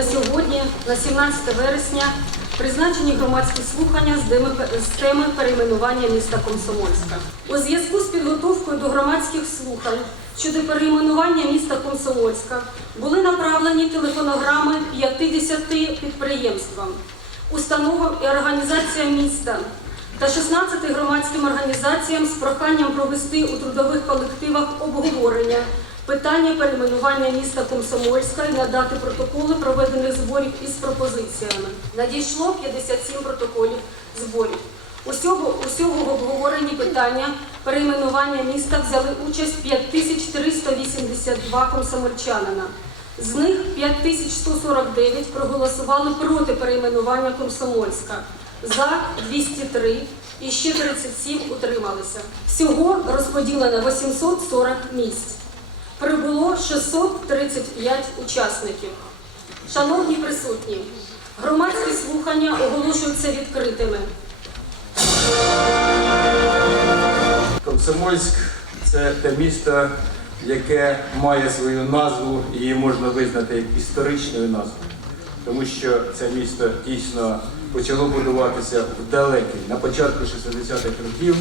на сьогодні, на 17 вересня, призначені громадські слухання з теми перейменування міста Комсомольська. У зв'язку з підготовкою до громадських слухань щодо перейменування міста Комсомольська були направлені телефонограми 50 підприємствам, установам і організаціям міста та 16 громадським організаціям з проханням провести у трудових колективах обговорення питання перейменування міста Комсомольська і надати протоколи проведених зборів із пропозиціями. Надійшло 57 протоколів зборів. Усього, усього в обговоренні питання перейменування міста взяли участь 5382 комсомольчанина. З них 5149 проголосували проти перейменування Комсомольська, за 203 і ще 37 утрималися. Всього розподілено 840 місць. Прибуло 635 учасників. Шановні присутні, громадські слухання оголошуються відкритими. Комсомольськ це те місто, яке має свою назву, і її можна визнати як історичною назвою, тому що це місто дійсно почало будуватися в далекій, на початку 60-х років.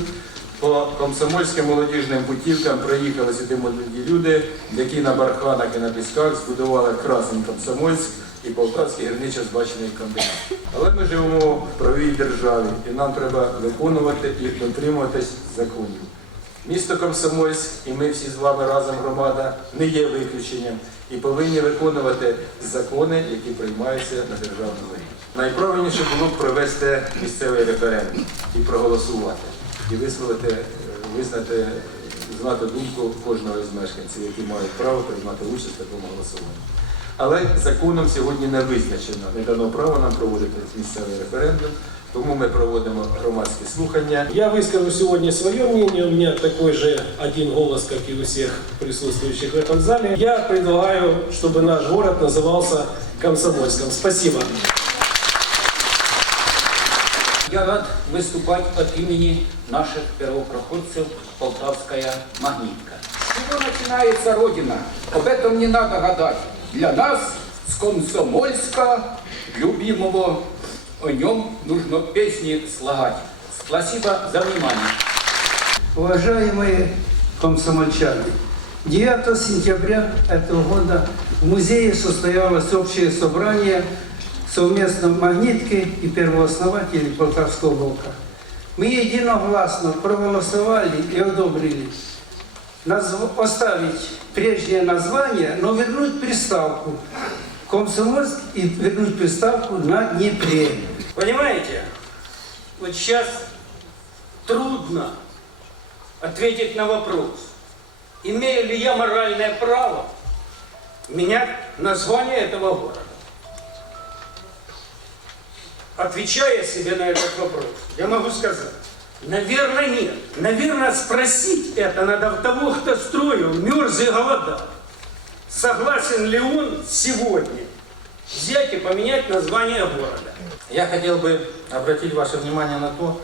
По комсомольським молодіжним путівкам приїхали сюди молоді люди, які на барханах і на пісках збудували красний Комсомольськ і Полтавський гірничо-збачений комбінат. Але ми живемо в правій державі, і нам треба виконувати і дотримуватись законів. Місто Комсомольськ і ми всі з вами разом громада не є виключенням і повинні виконувати закони, які приймаються на державному рівні. Найправильніше було б провести місцевий референдум і проголосувати, і висловити, е, визнати, знати думку кожного із мешканців, які мають право приймати участь в такому голосуванні. Але законом сьогодні не визначено, не дано право нам проводити місцевий референдум, тому ми проводимо громадські слухання. Я выскажу сегодня свое мнение. У меня такой же один голос, как и у всех присутствующих в этом зале. Я предлагаю, чтобы наш город назывался Комсомольском. Спасибо. Я рад выступать от имени наших первопроходцев «Полтавская магнитка». С чего начинается Родина? Об этом не надо гадать. Для нас, с Комсомольска, любимого, о нем нужно песни слагать. Спасибо за внимание. Уважаемые комсомольчане, 9 сентября этого года в музее состоялось общее собрание совместно магнитки и первооснователей Полтавского блока. Мы единогласно проголосовали и одобрили оставить прежнее название, но вернуть приставку Комсомольск и вернуть приставку на Днепре. Понимаете, вот сейчас трудно ответить на вопрос, имею ли я моральное право менять название этого города. Отвечая себе на этот вопрос, я могу сказать, наверное, нет. Наверное, спросить это надо у того, кто строил, мерз и голодал. Согласен ли он сегодня взять и поменять название города? Я хотел бы обратить ваше внимание на то,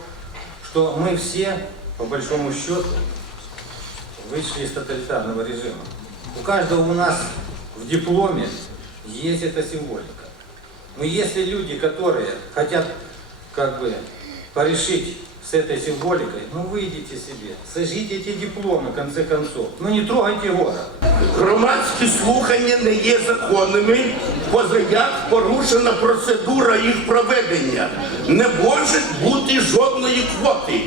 что мы все, по большому счету, вышли из тоталитарного режима. У каждого у нас в дипломе есть эта символика. Но если люди, которые хотят как бы порешить с этой символикой, ну выйдите себе, сожгите эти дипломы, в конце концов. Ну не трогайте город. Громадські слухання не є законними, поза як порушена процедура їх проведення. Не може бути жодної квоти.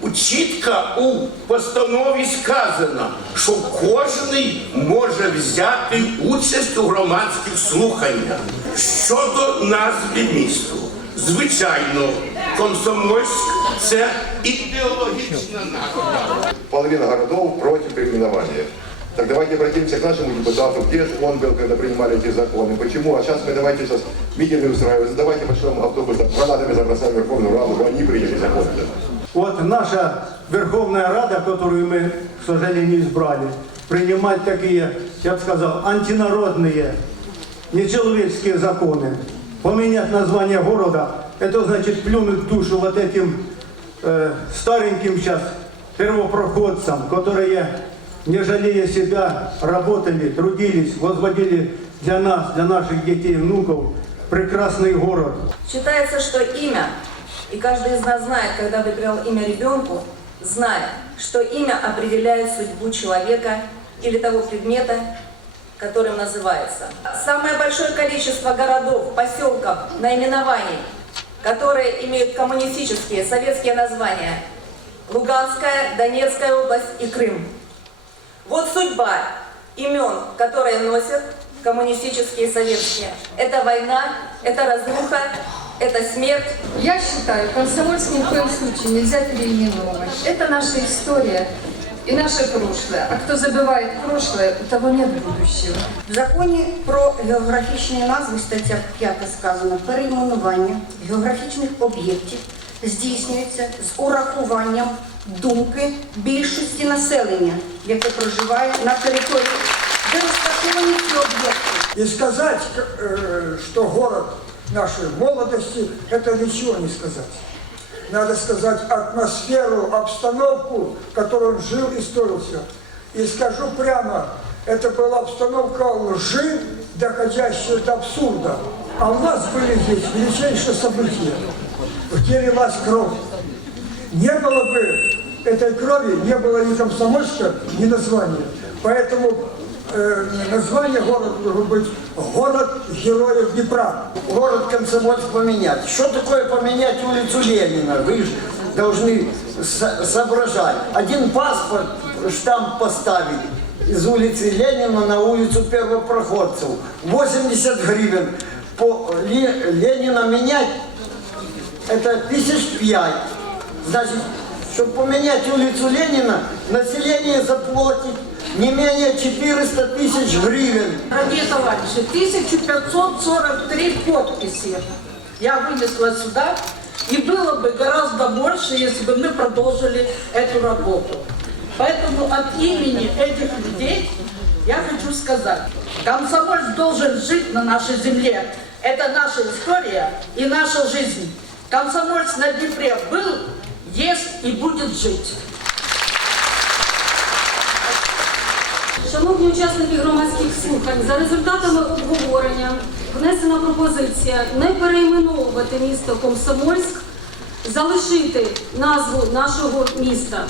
У- Чітко у постанові сказано, що кожен може взяти участь у громадських слуханнях щодо назви місту. Звичайно, Комсомольськ це ідеологічна назва. половина городов против переименования. Так давайте обратимся к нашему депутату, где же он был, когда принимали эти законы, почему, а сейчас мы давайте сейчас митинги устраиваем, давайте пошлем автобус гранатами забросаем в Верховную Раду, чтобы они приняли законы. Вот наша Верховная Рада, которую мы, к сожалению, избрали, принимать такие, я бы сказал, антинародные, нечеловеческие законы, поменять название города, это значит плюнуть в душу вот этим э, стареньким сейчас первопроходцам, которые, не жалея себя, работали, трудились, возводили для нас, для наших детей и внуков прекрасный город. Считается, что имя, и каждый из нас знает, когда выбирал имя ребенку, знает, что имя определяет судьбу человека или того предмета, которым называется. Самое большое количество городов, поселков, наименований, которые имеют коммунистические, советские названия. Луганская, Донецкая область и Крым. Вот судьба имен, которые носят коммунистические советские. Это война, это разруха, это смерть. Я считаю, комсомольск ни в коем случае нельзя переименовывать. Это наша история и наше прошлое. А кто забывает прошлое, у того нет будущего. В законі про географічні назви, стаття 5 сказано, перейменування географічних об'єктів здійснюється з урахуванням думки більшості населення, яке проживає на території, де розташовані ці об'єкти. И сказать, э, что город нашей молодости, это ничего не сказать. Надо сказать атмосферу, обстановку, в которой он жил и строился. И скажу прямо, это была обстановка лжи, доходящая до абсурда. А у нас были здесь величайшие события, где лилась кровь. Не было бы этой крови, не было ни комсомольска, ни названия. Поэтому название города должно быть «Город героев Днепра». город Комсомольск поменять. Что такое поменять улицу Ленина? Вы же должны со- соображать. Один паспорт, штамп поставили из улицы Ленина на улицу Первопроходцев. 80 гривен. По Ле- Ленина менять, это тысяч пять. Значит, чтобы поменять улицу Ленина, население заплатит Не менее 400 тысяч гривен. Дорогие товарищи, 1543 подписи я вынесла сюда, и было бы гораздо больше, если бы мы продолжили эту работу. Поэтому от имени этих людей я хочу сказать, комсомольц должен жить на нашей земле. Это наша история и наша жизнь. Комсомольц на Днепре был, есть и будет жить. Шановні учасники громадських слухань, за результатами обговорення внесена пропозиція не перейменовувати місто Комсомольськ, залишити назву нашого міста.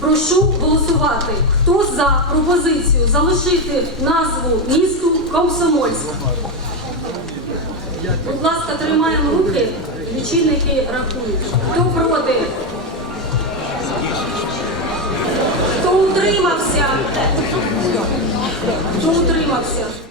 Прошу голосувати. Хто за пропозицію залишити назву місту Комсомольськ? Будь ласка, тримаємо руки, лічильники рахують. Хто проти? Утримався? Хто утримався?